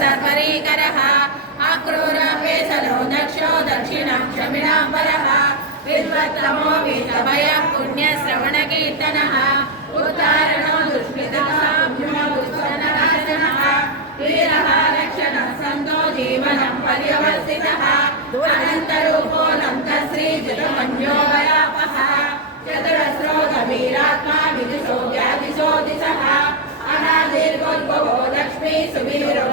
सर्वरीकरः अक्रूरवेसलो दक्षो दक्षिणं क्षमिणाम्बरः विद्वत्तमो वीतभयः पुण्यश्रवणकीर्तनः उत्तारणो दुष्कृतः दुष्टनराशनः वीरः रक्षणः सन्तो जीवनं पर्यवस्थितः अनन्तरूपोऽनन्तश्रीजगमन्यो वरापः चतुरस्रो गभीरात्मा विदुषो व्याधिशो दिशः अनादिर्गोद्भवो लक्ष्मी सुवीरो